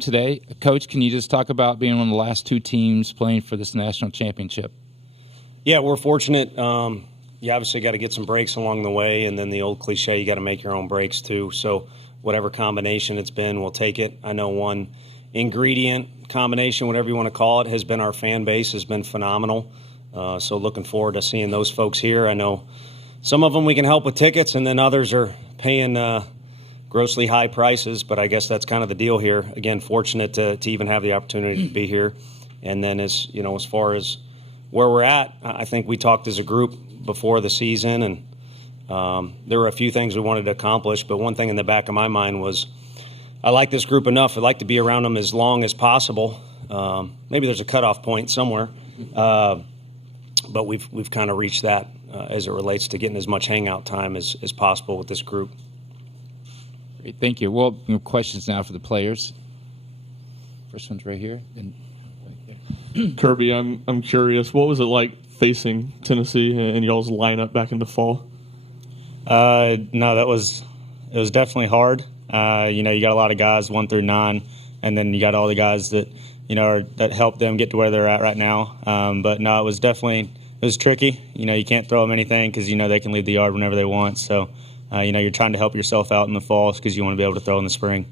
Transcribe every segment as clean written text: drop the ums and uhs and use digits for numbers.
today. Coach, can you just talk about being one of the last two teams playing for this national championship? Yeah, we're fortunate. You obviously got to get some breaks along the way, and then the old cliche, you got to make your own breaks too. So whatever combination it's been, we'll take it. I know one ingredient combination, whatever you want to call it, has been our fan base has been phenomenal. So looking forward to seeing those folks here. I know some of them we can help with tickets, and then others are paying grossly high prices, but I guess that's kind of the deal here. Again, fortunate to even have the opportunity to be here. And then as far as where we're at, I think we talked as a group before the season, and there were a few things we wanted to accomplish, but one thing in the back of my mind was I like this group enough. I'd like to be around them as long as possible. Maybe there's a cutoff point somewhere, but we've kind of reached that as it relates to getting as much hangout time as possible with this group. Great, thank you. Well, questions now for the players. First one's right here. And right there. Kirby, I'm curious. What was it like facing Tennessee and y'all's lineup back in the fall? No, it was definitely hard. You got a lot of guys 1 through 9, and then you got all the guys that that helped them get to where they're at right now. But no, it was tricky. You can't throw them anything because they can leave the yard whenever they want. So you're trying to help yourself out in the fall because you want to be able to throw in the spring.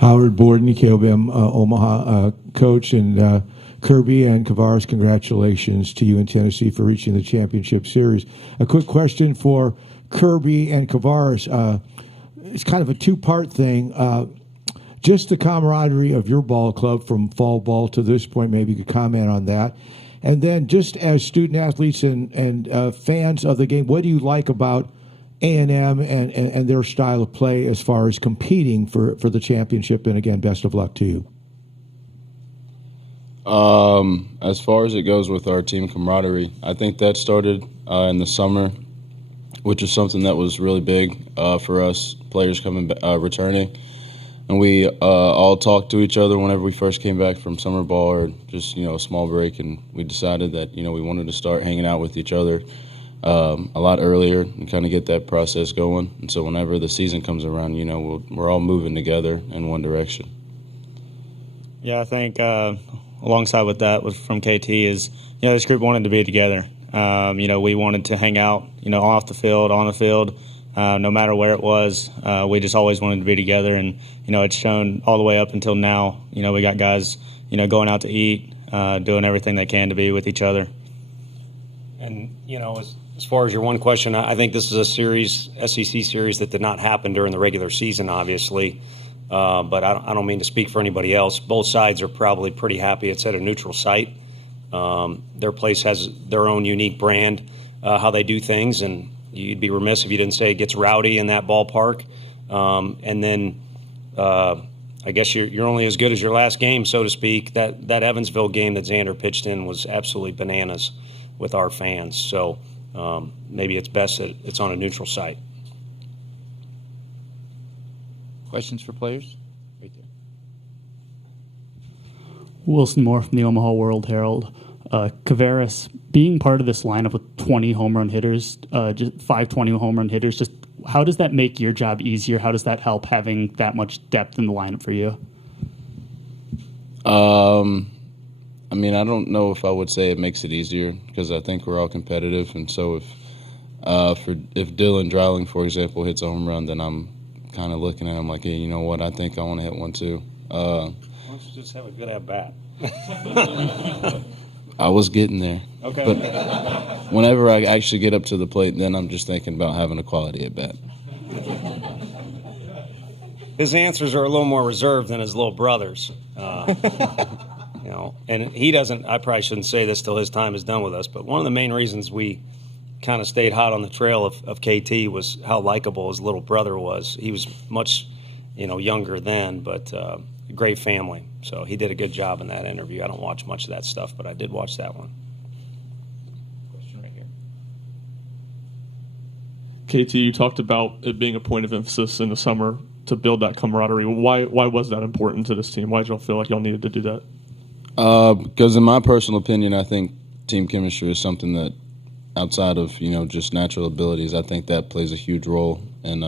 Howard Borden, KOBM Omaha coach, and Kirby and Kavaris, congratulations to you in Tennessee for reaching the championship series. A quick question for Kirby and Kavaris. It's kind of a two-part thing. Just the camaraderie of your ball club from fall ball to this point, maybe you could comment on that. And then just as student athletes and fans of the game, what do you like about A&M and their style of play as far as competing for the championship? And again, best of luck to you. As far as it goes with our team camaraderie, I think that started in the summer, which is something that was really big for us players returning. And we all talked to each other whenever we first came back from summer ball or just, a small break. And we decided that, we wanted to start hanging out with each other a lot earlier and kind of get that process going. And so whenever the season comes around, we're all moving together in one direction. Yeah, I think alongside with that from KT is, this group wanted to be together. We wanted to hang out, off the field, on the field. No matter where it was, we just always wanted to be together, and it's shown all the way up until now. We got guys, going out to eat, doing everything they can to be with each other. And as far as your one question, I think this is a SEC series that did not happen during the regular season, obviously. But I don't mean to speak for anybody else. Both sides are probably pretty happy it's at a neutral site. Their place has their own unique brand, how they do things, and you'd be remiss if you didn't say it gets rowdy in that ballpark. And then I guess you're only as good as your last game, so to speak. That Evansville game that Xander pitched in was absolutely bananas with our fans. So maybe it's best that it's on a neutral site. Questions for players? Right there. Wilson Moore from the Omaha World Herald. Kavaris, being part of this lineup with 20 home run hitters, just 520 home run hitters, just how does that make your job easier? How does that help having that much depth in the lineup for you? I don't know if I would say it makes it easier because I think we're all competitive, and so if Dylan Dreiling, for example, hits a home run, then I'm kind of looking at him like, hey, you know what? I think I want to hit one too. Why don't you just have a good at bat? I was getting there. Okay. But whenever I actually get up to the plate, then I'm just thinking about having a quality at bat. His answers are a little more reserved than his little brother's. And he doesn't, I probably shouldn't say this till his time is done with us, but one of the main reasons we kind of stayed hot on the trail of KT was how likable his little brother was. He was much, younger then, but a great family. So he did a good job in that interview. I don't watch much of that stuff, but I did watch that one. Question right here. KT, you talked about it being a point of emphasis in the summer to build that camaraderie. Why was that important to this team? Why did y'all feel like y'all needed to do that? Because in my personal opinion, I think team chemistry is something that outside of, just natural abilities, I think that plays a huge role in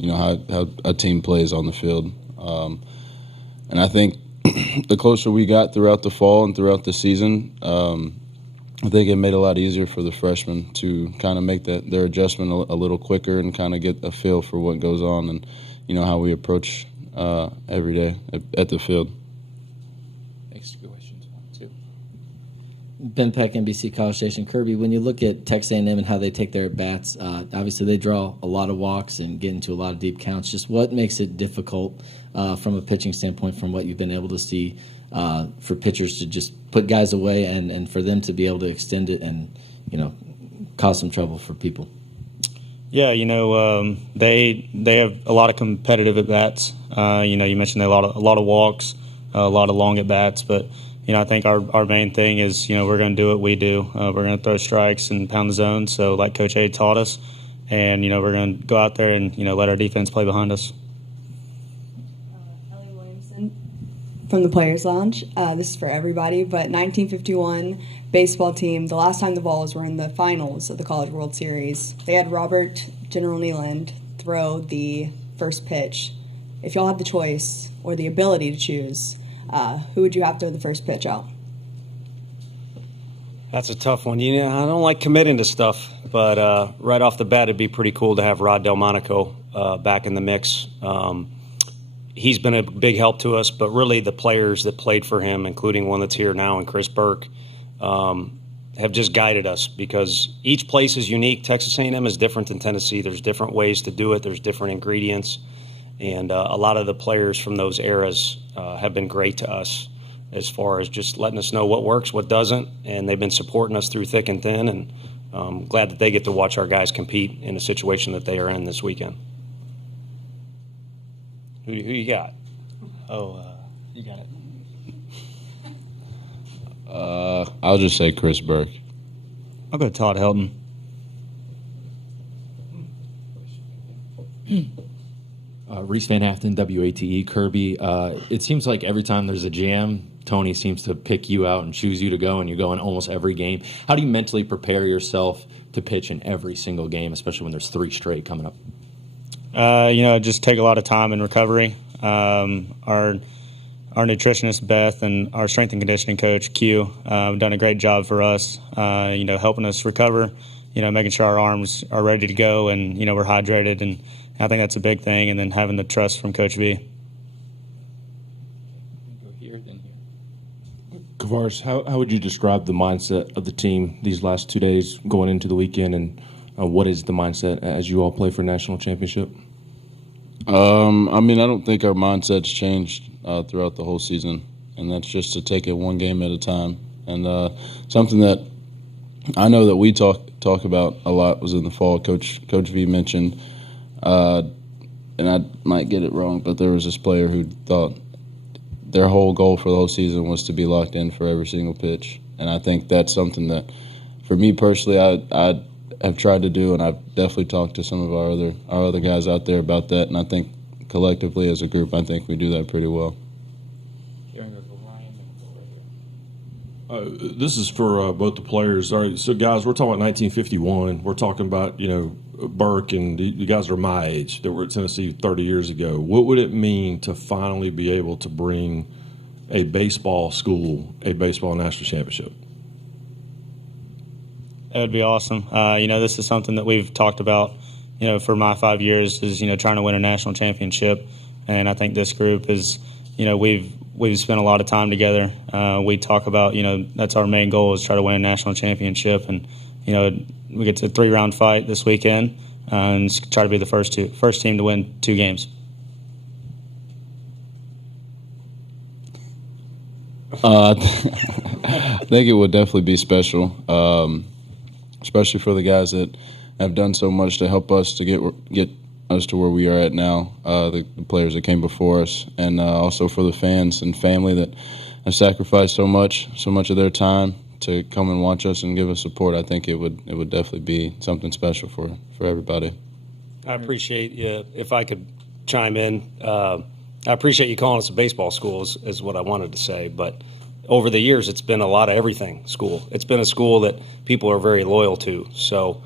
how a team plays on the field. And I think the closer we got throughout the fall and throughout the season, I think it made it a lot easier for the freshmen to kind of make their adjustment a little quicker and kind of get a feel for what goes on and, how we approach every day at the field. Thanks. Good questions. 1, 2. Ben Peck, NBC College Station. Kirby, when you look at Texas A&M and how they take their at-bats, obviously they draw a lot of walks and get into a lot of deep counts. Just what makes it difficult from a pitching standpoint from what you've been able to see for pitchers to just put guys away and for them to be able to extend it and, cause some trouble for people? Yeah, they have a lot of competitive at bats. You mentioned a lot of walks, a lot of long at bats, but I think our main thing is we're going to do what we do. We're going to throw strikes and pound the zone. So like Coach A taught us, and we're going to go out there and let our defense play behind us. Ellie Williamson from the Players Lounge. This is for everybody, but 1951 baseball team. The last time the Vols were in the finals of the College World Series, they had Robert General Neyland throw the first pitch. If y'all had the choice or the ability to choose, who would you have throw the first pitch out? That's a tough one. I don't like committing to stuff, but right off the bat, it'd be pretty cool to have Rod Delmonico back in the mix. He's been a big help to us, but really the players that played for him, including one that's here now and Chris Burke, have just guided us because each place is unique. Texas A&M is different than Tennessee. There's different ways to do it. There's different ingredients. And a lot of the players from those eras have been great to us as far as just letting us know what works, what doesn't. And they've been supporting us through thick and thin. And I'm glad that they get to watch our guys compete in a situation that they are in this weekend. Who you got? You got it. I'll just say Chris Burke. I'll go Todd Helton. Reese Van Haften, WATE, Kirby. It seems like every time there's a jam, Tony seems to pick you out and choose you to go, and you go in almost every game. How do you mentally prepare yourself to pitch in every single game, especially when there's 3 straight coming up? Just take a lot of time in recovery. Our nutritionist, Beth, and our strength and conditioning coach, Q, have done a great job for us, helping us recover, making sure our arms are ready to go and, we're hydrated. And I think that's a big thing. And then having the trust from Coach V. Go here, then here. Kavaris, how would you describe the mindset of the team these last 2 days going into the weekend, and what is the mindset as you all play for national championship? I don't think our mindset's changed throughout the whole season, and that's just to take it one game at a time. And something that I know that we talk about a lot was in the fall. Coach V mentioned, and I might get it wrong, but there was this player who thought their whole goal for the whole season was to be locked in for every single pitch. And I think that's something that, for me personally, I have tried to do, and I've definitely talked to some of our other guys out there about that. And I think collectively as a group, I think we do that pretty well. This is for both the players. All right, so guys, we're talking about 1951. We're talking about Burke and the guys are my age that were at Tennessee 30 years ago. What would it mean to finally be able to bring a baseball school a baseball national championship? That would be awesome. This is something that we've talked about, for my 5 years is, trying to win a national championship. And I think this group is, we've spent a lot of time together. We talk about, that's our main goal is try to win a national championship. And, we get to a 3-round fight this weekend and try to be the first team to win 2 games. I think it would definitely be special, especially for the guys that have done so much to help us to get us to where we are at now, the players that came before us, and also for the fans and family that have sacrificed so much of their time to come and watch us and give us support. I think it would definitely be something special for everybody. I appreciate you. If I could chime in, I appreciate you calling us a baseball school is what I wanted to say. But over the years, it's been a lot of everything school. It's been a school that people are very loyal to. So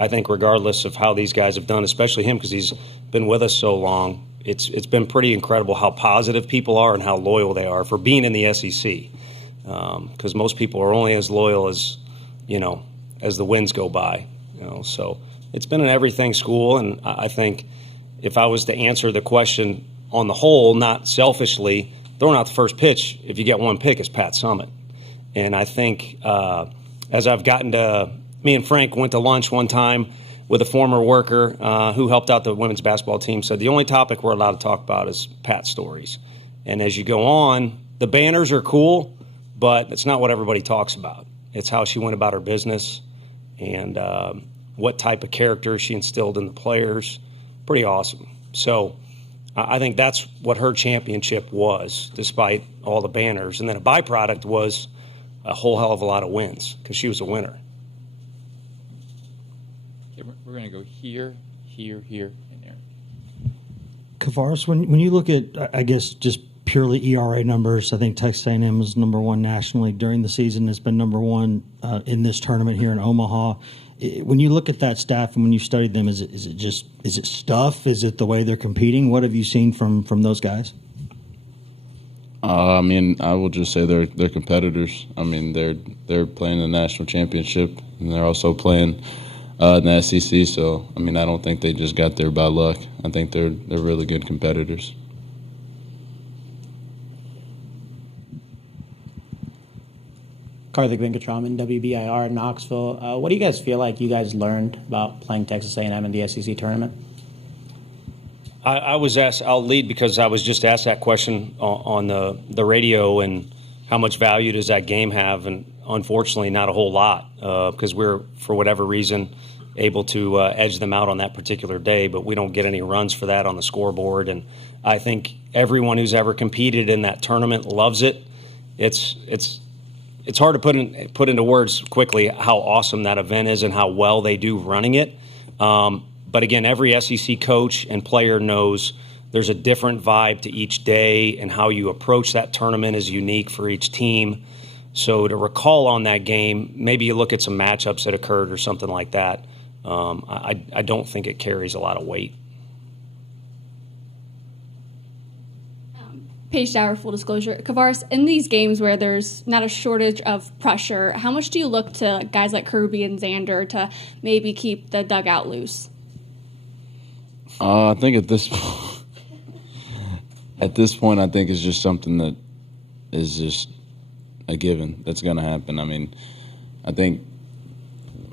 I think regardless of how these guys have done, especially him because he's been with us so long, it's been pretty incredible how positive people are and how loyal they are for being in the SEC. Because most people are only as loyal as as the winds go by. So it's been an everything school, and I think if I was to answer the question on the whole, not selfishly, throwing out the first pitch, if you get one pick, is Pat Summitt. And I think as I've gotten to, me and Frank went to lunch one time with a former worker who helped out the women's basketball team, said the only topic we're allowed to talk about is Pat stories. And as you go on, the banners are cool, but it's not what everybody talks about. It's how she went about her business and what type of character she instilled in the players. Pretty awesome. So I think that's what her championship was, despite all the banners. And then a byproduct was a whole hell of a lot of wins because she was a winner. Okay, we're going to go here, here, here, and there. Kavaris, when you look at, I guess, just purely ERA numbers, I think Texas A&M was number one nationally during the season. It's been number one in this tournament here in Omaha. When you look at that staff and when you studied them, is it stuff? Is it the way they're competing? What have you seen from those guys? I mean, I will just say they're competitors. I mean, they're playing the national championship and they're also playing in the SEC. So I mean, I don't think they just got there by luck. I think they're really good competitors. Karthik Venkatraman, WBIR in Knoxville. What do you guys feel like you guys learned about playing Texas A&M in the SEC tournament? I was asked, I'll lead because I was just asked that question on the radio, and how much value does that game have? And unfortunately, not a whole lot because we're, for whatever reason, able to edge them out on that particular day, but we don't get any runs for that on the scoreboard. And I think everyone who's ever competed in that tournament loves it. It's hard to put into words quickly how awesome that event is and how well they do running it. But again, every SEC coach and player knows there's a different vibe to each day, and how you approach that tournament is unique for each team. So to recall on that game, maybe you look at some matchups that occurred or something like that. I don't think it carries a lot of weight. Paige Dower, full disclosure. Kavaris, in these games where there's not a shortage of pressure, how much do you look to guys like Kirby and Xander to maybe keep the dugout loose? I think at this point, I think it's just something that is just a given that's going to happen. I mean, I think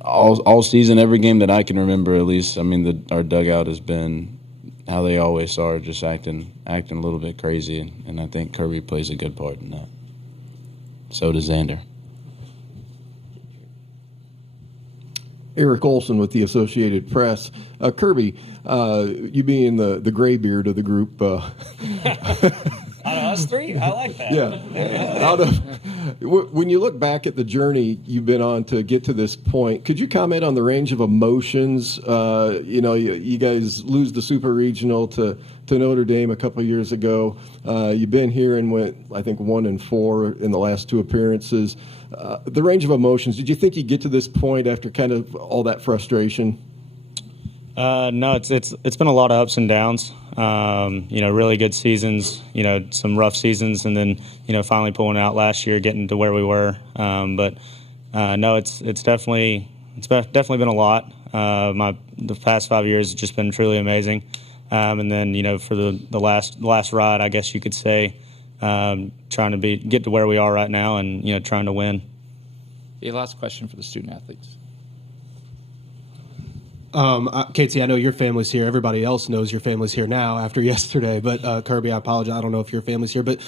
all season, every game that I can remember, at least, I mean, our dugout has been how they always are, just acting a little bit crazy, and I think Kirby plays a good part in that. So does Xander. Eric Olson with the Associated Press. Kirby, you being the gray beard of the group. Out of us three? I like that. Yeah. When you look back at the journey you've been on to get to this point, could you comment on the range of emotions? You guys lose the Super Regional to Notre Dame a couple of years ago. You've been here and went, I think, 1-4 in the last two appearances. The range of emotions, did you think you'd get to this point after kind of all that frustration? No, it's been a lot of ups and downs. Really good seasons, some rough seasons, and then, finally pulling out last year, getting to where we were. But it's definitely been a lot. The past 5 years has just been truly amazing. And then, for the last ride, I guess you could say, trying to get to where we are right now and, trying to win. The last question for the student athletes. Katie, I know your family's here. Everybody else knows your family's here now after yesterday. But Kirby, I apologize. I don't know if your family's here. But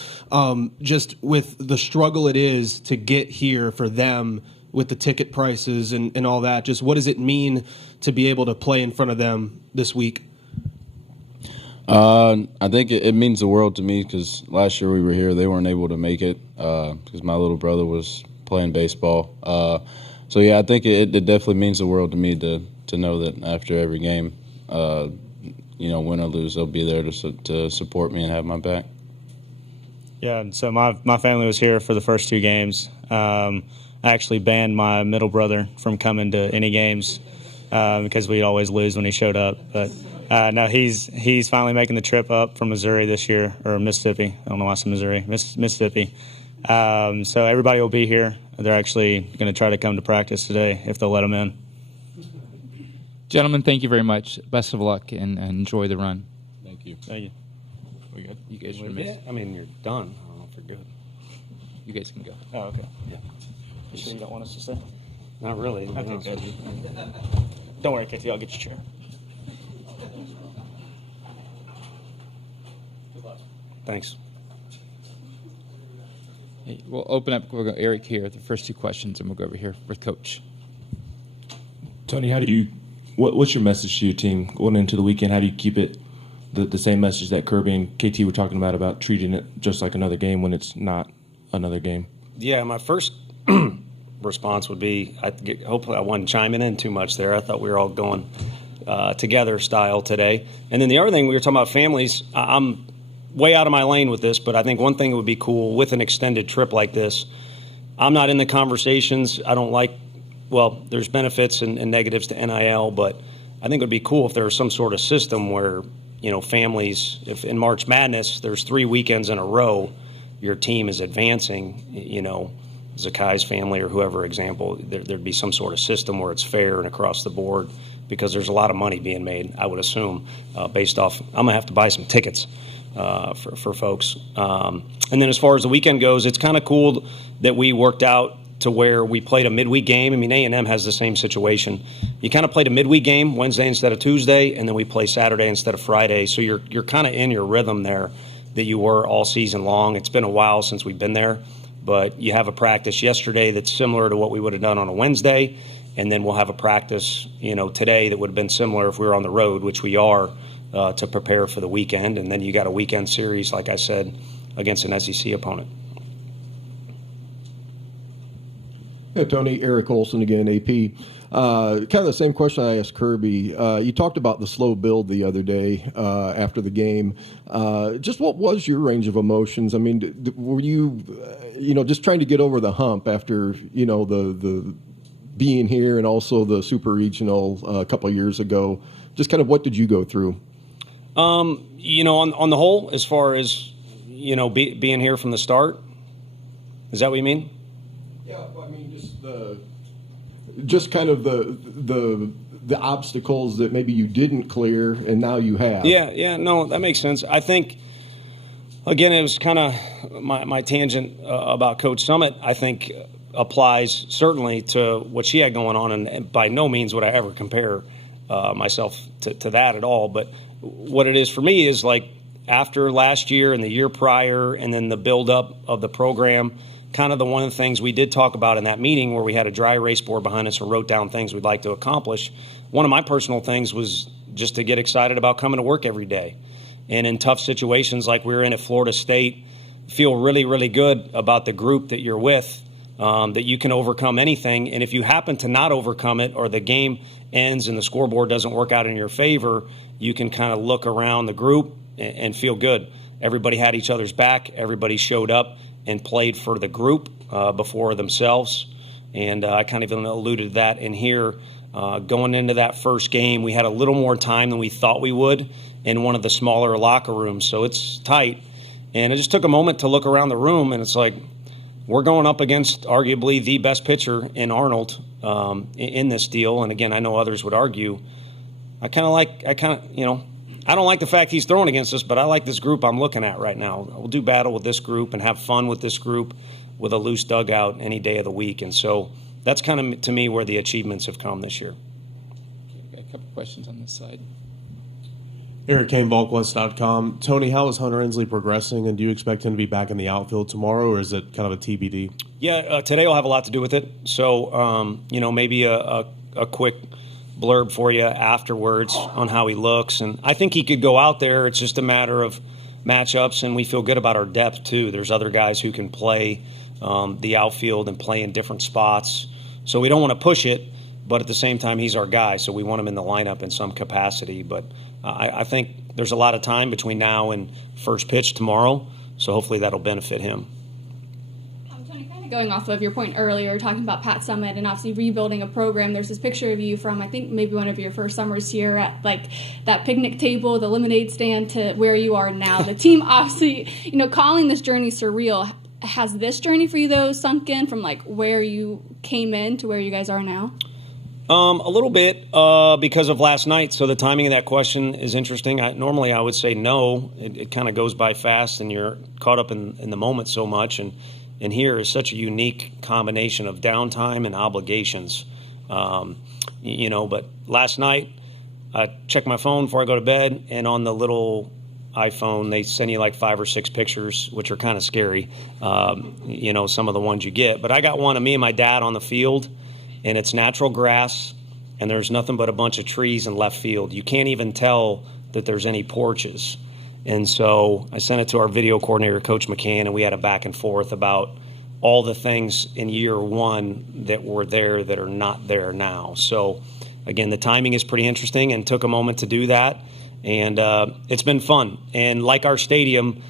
just with the struggle it is to get here for them with the ticket prices and all that, just what does it mean to be able to play in front of them this week? I think it means the world to me because last year we were here. They weren't able to make it because my little brother was playing baseball. I think it definitely means the world to me to know that after every game, win or lose, they'll be there to support me and have my back. Yeah, and so my family was here for the first two games. I actually banned my middle brother from coming to any games because we'd always lose when he showed up. But no, he's finally making the trip up from Missouri this year, or Mississippi. I don't know why I said Missouri, Mississippi. So everybody will be here. They're actually going to try to come to practice today if they'll let them in. Gentlemen, thank you very much. Best of luck and enjoy the run. Thank you. Thank you. We good? You guys are Yeah, I mean, you're done. I don't know if you're good. You guys can go. Oh, okay. Yeah. You sure you don't want us to stay? Not really. Okay, good. Don't worry, Katie. I'll get your chair. Thanks. Hey, we'll open up. We'll go Eric here. The first two questions, and we'll go over here with Coach. Tony, how do you? What's your message to your team going into the weekend? How do you keep it the same message that Kirby and KT were talking about treating it just like another game when it's not another game? Yeah, my first response would be, hopefully I wasn't chiming in too much there. I thought we were all going together style today. And then the other thing, we were talking about families. I'm way out of my lane with this, but I think one thing that would be cool with an extended trip like this, I'm not in the conversations. I don't like, well, there's benefits and negatives to NIL, but I think it would be cool if there was some sort of system where, families, if in March Madness, there's 3 weekends in a row, your team is advancing, Zakai's family or whoever example, there'd be some sort of system where it's fair and across the board, because there's a lot of money being made, I would assume, based off, I'm going to have to buy some tickets for folks. And then as far as the weekend goes, it's kind of cool that we worked out to where we played a midweek game. I mean, A&M has the same situation. You kind of played a midweek game Wednesday instead of Tuesday, and then we play Saturday instead of Friday. So you're kind of in your rhythm there that you were all season long. It's been a while since we've been there, but you have a practice yesterday that's similar to what we would have done on a Wednesday, and then we'll have a practice, today that would have been similar if we were on the road, which we are, to prepare for the weekend. And then you got a weekend series, like I said, against an SEC opponent. Yeah, Tony, Eric Olson again, AP. Kind of the same question I asked Kirby. You talked about the slow build the other day after the game. Just what was your range of emotions? I mean, were you, just trying to get over the hump after, the being here and also the super regional a couple of years ago? Just kind of what did you go through? On the whole, as far as, being here from the start, is that what you mean? Yeah, I mean, just kind of the obstacles that maybe you didn't clear and now you have. Yeah, no, that makes sense. I think, again, it was kind of my tangent about Coach Summit, I think applies certainly to what she had going on, and by no means would I ever compare myself to that at all. But what it is for me is like after last year and the year prior and then the buildup of the program, kind of one of the things we did talk about in that meeting where we had a dry erase board behind us and wrote down things we'd like to accomplish. One of my personal things was just to get excited about coming to work every day. And in tough situations like we were in at Florida State, feel really, really good about the group that you're with, that you can overcome anything. And if you happen to not overcome it or the game ends and the scoreboard doesn't work out in your favor, you can kind of look around the group and feel good. Everybody had each other's back. Everybody showed up and played for the group before themselves. And I kind of even alluded to that in here. Going into that first game, we had a little more time than we thought we would in one of the smaller locker rooms. So it's tight. And it just took a moment to look around the room, and it's like we're going up against arguably the best pitcher in Arnold in this deal. And again, I know others would argue. I don't like the fact he's throwing against us, but I like this group I'm looking at right now. We'll do battle with this group and have fun with this group with a loose dugout any day of the week. And so that's kind of, to me, where the achievements have come this year. Got a couple questions on this side. Eric Kane, VaultQuest.com. Tony, how is Hunter Inslee progressing, and do you expect him to be back in the outfield tomorrow, or is it kind of a TBD? Yeah, today will have a lot to do with it. So, maybe a quick blurb for you afterwards on how he looks. And I think he could go out there. It's just a matter of matchups, and we feel good about our depth, too. There's other guys who can play the outfield and play in different spots. So we don't want to push it, but at the same time, he's our guy, so we want him in the lineup in some capacity. But I think there's a lot of time between now and first pitch tomorrow, so hopefully that'll benefit him. Tony, kind going off of your point earlier, talking about Pat Summitt and obviously rebuilding a program, there's this picture of you from, I think, maybe one of your first summers here at like that picnic table, the lemonade stand, to where you are now. The team obviously, calling this journey surreal. Has this journey for you, though, sunk in from like where you came in to where you guys are now? A little bit because of last night. So the timing of that question is interesting. Normally I would say no. It kind of goes by fast and you're caught up in the moment so much. And here is such a unique combination of downtime and obligations. But last night I checked my phone before I go to bed, and on the little iPhone they send you like 5 or 6 pictures, which are kind of scary. Some of the ones you get. But I got one of me and my dad on the field, and it's natural grass, and there's nothing but a bunch of trees in left field. You can't even tell that there's any porches. And so I sent it to our video coordinator, Coach McCann, and we had a back and forth about all the things in year one that were there that are not there now. So, again, the timing is pretty interesting and took a moment to do that. And it's been fun. And like our stadium,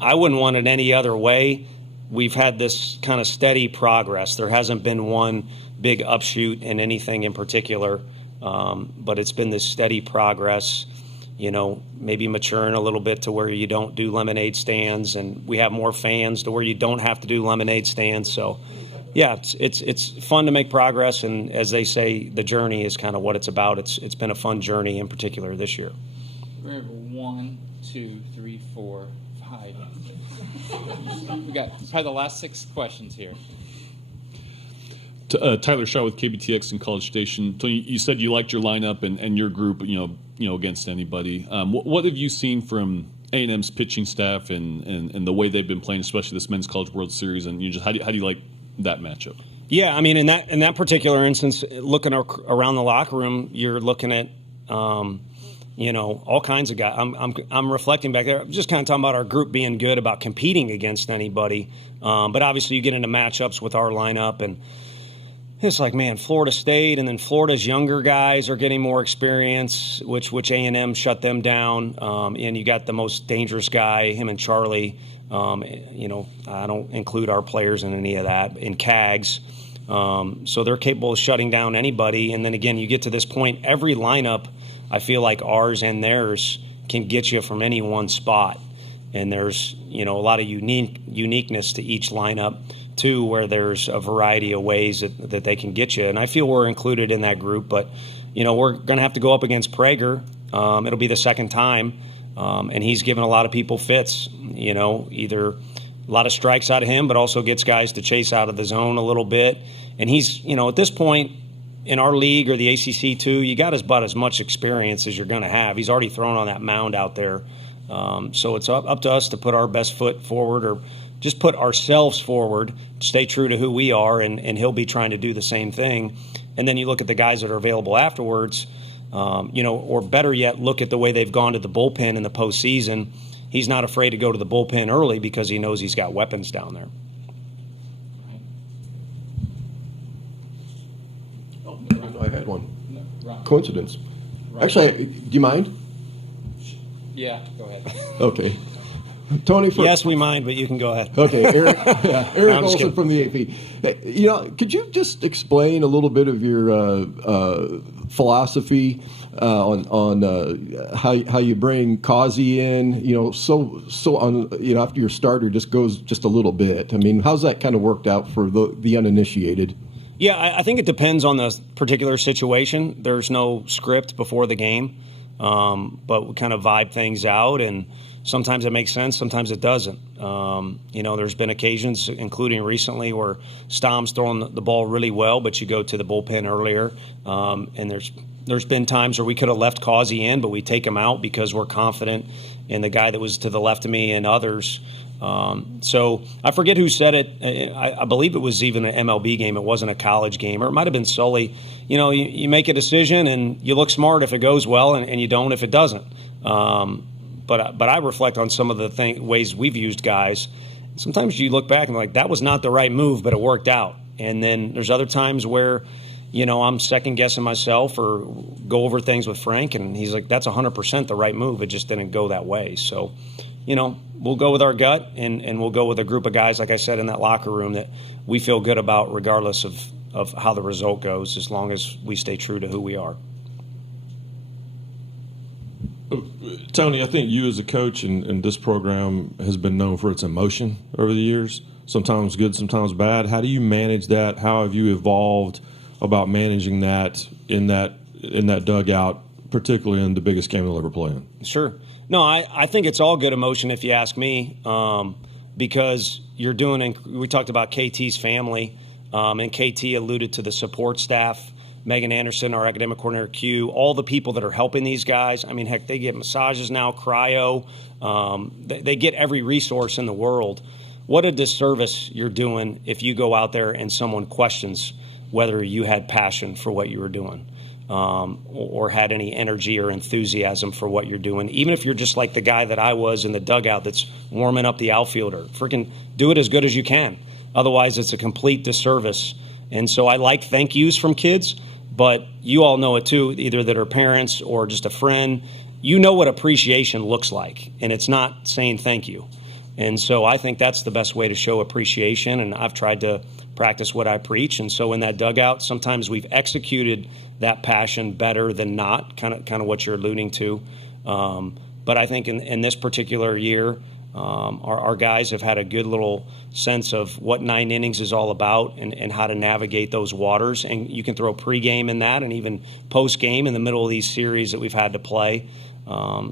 I wouldn't want it any other way. We've had this kind of steady progress. There hasn't been one big upshoot in anything in particular, but it's been this steady progress, maybe maturing a little bit to where you don't do lemonade stands, and we have more fans to where you don't have to do lemonade stands. So, yeah, it's fun to make progress, and as they say, the journey is kind of what it's about. It's been a fun journey in particular this year. We have 1, 2, 3, 4, 5. We got probably the last 6 questions here. Tyler Shaw with KBTX in College Station. Tony, you said you liked your lineup and your group, against anybody. What have you seen from A&M's pitching staff and the way they've been playing, especially this Men's College World Series? And how do you like that matchup? Yeah, I mean, in that particular instance, looking around the locker room, you're looking at all kinds of guys. I'm reflecting back there. I'm just kind of talking about our group being good about competing against anybody. But obviously, you get into matchups with our lineup and. It's like, man, Florida State, and then Florida's younger guys are getting more experience, which A&M shut them down. And you got the most dangerous guy, him and Charlie. I don't include our players in any of that, in CAGs. So they're capable of shutting down anybody. And then again, you get to this point, every lineup, I feel like ours and theirs can get you from any one spot. And there's, a lot of uniqueness to each lineup, too, where there's a variety of ways that they can get you. And I feel we're included in that group. But, we're going to have to go up against Prager. It'll be the second time. And he's given a lot of people fits, either a lot of strikes out of him, but also gets guys to chase out of the zone a little bit. And he's, at this point in our league or the ACC, too, you got about as much experience as you're going to have. He's already thrown on that mound out there. So it's up to us to put our best foot forward, or just put ourselves forward, stay true to who we are, and he'll be trying to do the same thing. And then you look at the guys that are available afterwards, or better yet, look at the way they've gone to the bullpen in the postseason. He's not afraid to go to the bullpen early because he knows he's got weapons down there. I had one. Coincidence. Actually, do you mind? Yeah, go ahead. Okay. Tony, yes, we mind, but you can go ahead. Okay, Eric Olson from the AP. Hey, could you just explain a little bit of your philosophy on how you bring Causey in? So on after your starter just goes just a little bit. I mean, how's that kind of worked out for the uninitiated? Yeah, I think it depends on the particular situation. There's no script before the game, but we kind of vibe things out, and sometimes it makes sense, sometimes it doesn't. There's been occasions, including recently, where Stom's throwing the ball really well, but you go to the bullpen earlier, and there's been times where we could have left Causey in, but we take him out because we're confident in the guy that was to the left of me and others. So I forget who said it. I believe it was even an MLB game. It wasn't a college game, or it might have been Sully. You make a decision and you look smart if it goes well, and you don't if it doesn't. But I reflect on some of the ways we've used guys. Sometimes you look back and like, that was not the right move, but it worked out. And then there's other times where, I'm second guessing myself or go over things with Frank, and he's like, that's 100% the right move. It just didn't go that way. So, we'll go with our gut, and we'll go with a group of guys, like I said, in that locker room that we feel good about regardless of how the result goes, as long as we stay true to who we are. Tony, I think you as a coach and this program has been known for its emotion over the years, sometimes good, sometimes bad. How do you manage that? How have you evolved about managing that in that dugout, particularly in the biggest game they'll ever play in? Sure. No, I think it's all good emotion if you ask me, because you're doing – we talked about KT's family, and KT alluded to the support staff, Megan Anderson, our academic coordinator, Q, all the people that are helping these guys. I mean, heck, they get massages now, cryo. They get every resource in the world. What a disservice you're doing if you go out there and someone questions whether you had passion for what you were doing, or had any energy or enthusiasm for what you're doing. Even if you're just like the guy that I was in the dugout that's warming up the outfielder, freaking do it as good as you can. Otherwise, it's a complete disservice. And so I like thank yous from kids, but you all know it too, either that are parents or just a friend. You know what appreciation looks like, and it's not saying thank you. And so I think that's the best way to show appreciation, and I've tried to practice what I preach. And so in that dugout, sometimes we've executed that passion better than not, kind of what you're alluding to. But I think in this particular year, our guys have had a good little sense of what 9 innings is all about and how to navigate those waters. And you can throw pregame in that and even postgame in the middle of these series that we've had to play.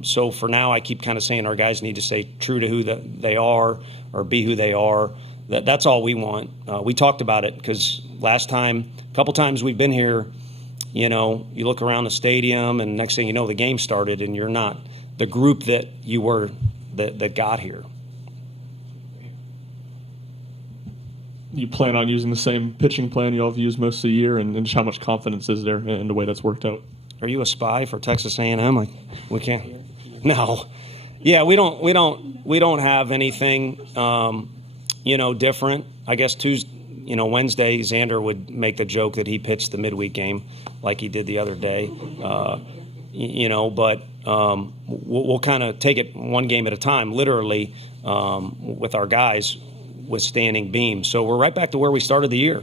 So for now, I keep kind of saying our guys need to stay true to who they are or be who they are. That's all we want. We talked about it because last time, a couple times we've been here, you look around the stadium and next thing you know, the game started and you're not the group that you were that got here. You plan on using the same pitching plan you all have used most of the year, and just how much confidence is there in the way that's worked out? Are you a spy for Texas A&M? We can't. No. Yeah, we don't have anything, different. I guess Wednesday, Xander would make the joke that he pitched the midweek game like he did the other day. But we'll kind of take it one game at a time, literally, with our guys withstanding beams. So we're right back to where we started the year.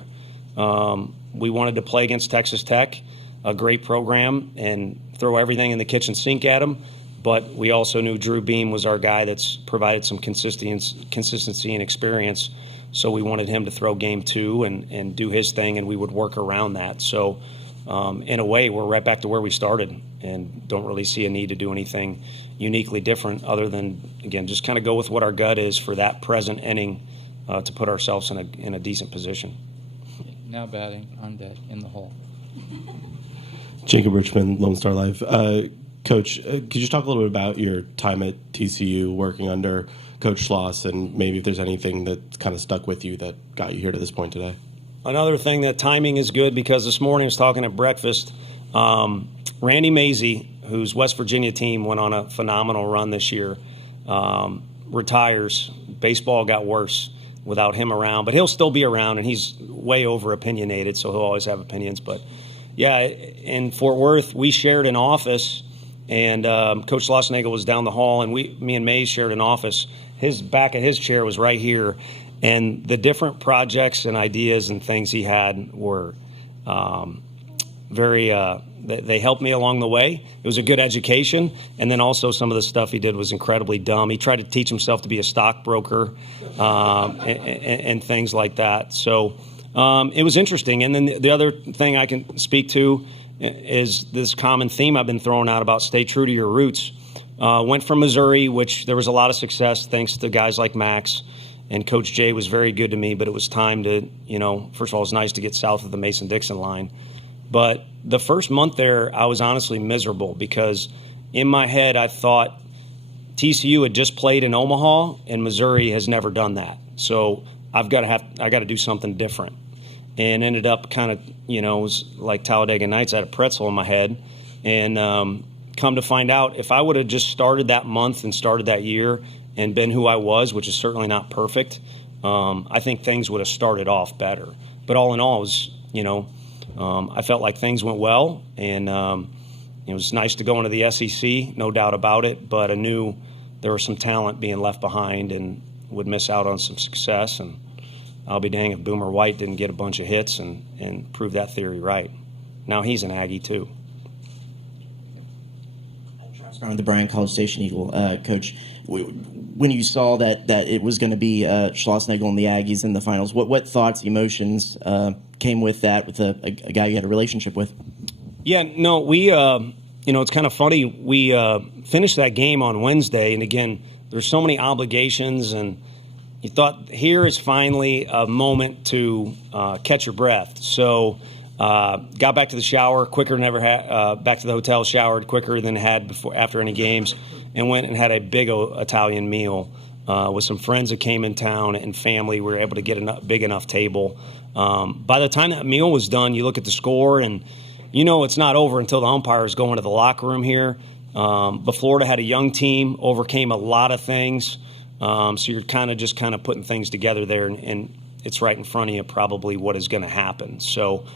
We wanted to play against Texas Tech, a great program, and throw everything in the kitchen sink at them. But we also knew Drew Beam was our guy that's provided some consistency and experience. So we wanted him to throw game 2 and do his thing, and we would work around that. So in a way, we're right back to where we started and don't really see a need to do anything uniquely different other than, again, just kind of go with what our gut is for that present inning to put ourselves in a decent position. Now batting on deck in the hole. Jacob Richmond, Lone Star Live. Coach, could you talk a little bit about your time at TCU working under Coach Schloss and maybe if there's anything that kind of stuck with you that got you here to this point today? Another thing, that timing is good because this morning I was talking at breakfast. Randy Mazey, whose West Virginia team went on a phenomenal run this year, retires. Baseball got worse without him around, but he'll still be around, and he's way over opinionated, so he'll always have opinions. But yeah, in Fort Worth, we shared an office, and Coach Schlossnagle was down the hall, and me and Mays shared an office. His back of his chair was right here, and the different projects and ideas and things he had were very. They helped me along the way. It was a good education, and then also some of the stuff he did was incredibly dumb. He tried to teach himself to be a stockbroker and things like that. So it was interesting. And then the other thing I can speak to is this common theme I've been throwing out about stay true to your roots. Went from Missouri, which there was a lot of success thanks to guys like Max, and Coach Jay was very good to me, but it was time to, first of all, it's nice to get south of the Mason-Dixon line. But the first month there, I was honestly miserable because in my head I thought TCU had just played in Omaha and Missouri has never done that. So I got to do something different. And ended up kind of, it was like Talladega Nights. I had a pretzel in my head. And come to find out, if I would have just started that month and started that year and been who I was, which is certainly not perfect, I think things would have started off better. But all in all, it was, I felt like things went well, and it was nice to go into the SEC, no doubt about it, but a new there was some talent being left behind and would miss out on some success. And I'll be dang if Boomer White didn't get a bunch of hits and prove that theory right. Now he's an Aggie too. With the Bryan College Station Eagle, Coach, when you saw that it was going to be Schlossnagle and the Aggies in the finals, what thoughts, emotions came with that, with a guy you had a relationship with? Yeah, no, we, it's kind of funny. We finished that game on Wednesday, and again, there's so many obligations, and you thought here is finally a moment to catch your breath. So got back to the shower quicker than ever had, back to the hotel, showered quicker than had before after any games, and went and had a big Italian meal with some friends that came in town and family. We were able to get a big enough table. By the time that meal was done, you look at the score, and it's not over until the umpires go into the locker room here. But Florida had a young team, overcame a lot of things. So you're kind of putting things together there, and it's right in front of you probably what is going to happen. So,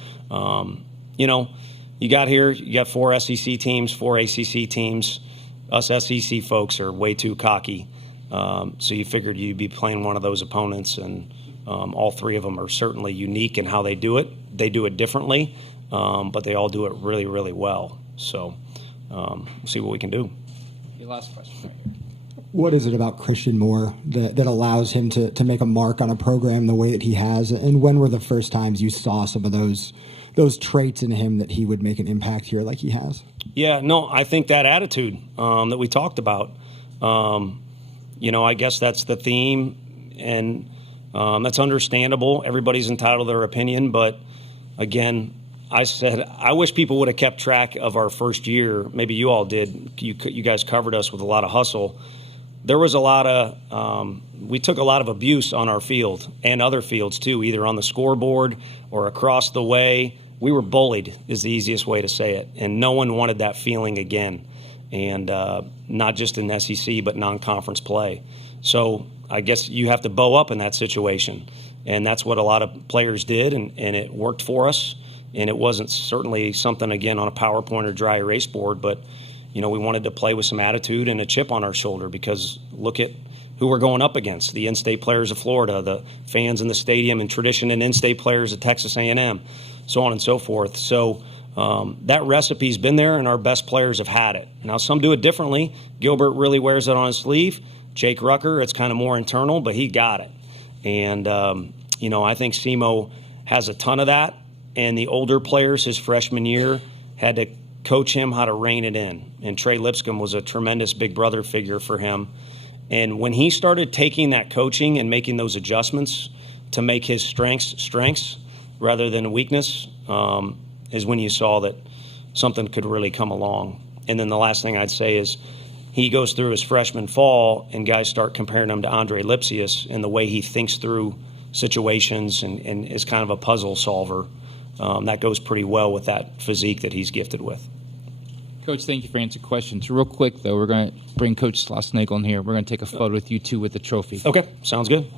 you got here, you got 4 SEC teams, 4 ACC teams. Us SEC folks are way too cocky. So you figured you'd be playing one of those opponents, and all 3 of them are certainly unique in how they do it. They do it differently, but they all do it really, really well. So we'll see what we can do. Your last question right here. What is it about Christian Moore that allows him to make a mark on a program the way that he has? And when were the first times you saw some of those traits in him that he would make an impact here like he has? Yeah, no, I think that attitude that we talked about, I guess that's the theme, and that's understandable. Everybody's entitled to their opinion, but again, I said I wish people would have kept track of our first year. Maybe you all did. You guys covered us with a lot of hustle. There was a lot of we took a lot of abuse on our field and other fields too, either on the scoreboard or across the way. We were bullied is the easiest way to say it, and no one wanted that feeling again, and not just in SEC but non-conference play. So I guess you have to bow up in that situation, and that's what a lot of players did, and it worked for us. And it wasn't certainly something, again, on a PowerPoint or dry erase board, but, we wanted to play with some attitude and a chip on our shoulder, because look at who we're going up against, the in-state players of Florida, the fans in the stadium, and tradition and in-state players at Texas A&M, so on and so forth. So that recipe's been there, and our best players have had it. Now, some do it differently. Gilbert really wears it on his sleeve. Jake Rucker, it's kind of more internal, but he got it. And, I think Simo has a ton of that. And the older players his freshman year had to coach him how to rein it in. And Trey Lipscomb was a tremendous big brother figure for him. And when he started taking that coaching and making those adjustments to make his strengths rather than a weakness, is when you saw that something could really come along. And then the last thing I'd say is he goes through his freshman fall, and guys start comparing him to Andre Lipsius in the way he thinks through situations and is kind of a puzzle solver. That goes pretty well with that physique that he's gifted with. Coach, thank you for answering questions. Real quick, though, we're going to bring Coach Schlossnagle in here. We're going to take a photo with you two with the trophy. Okay, sounds good.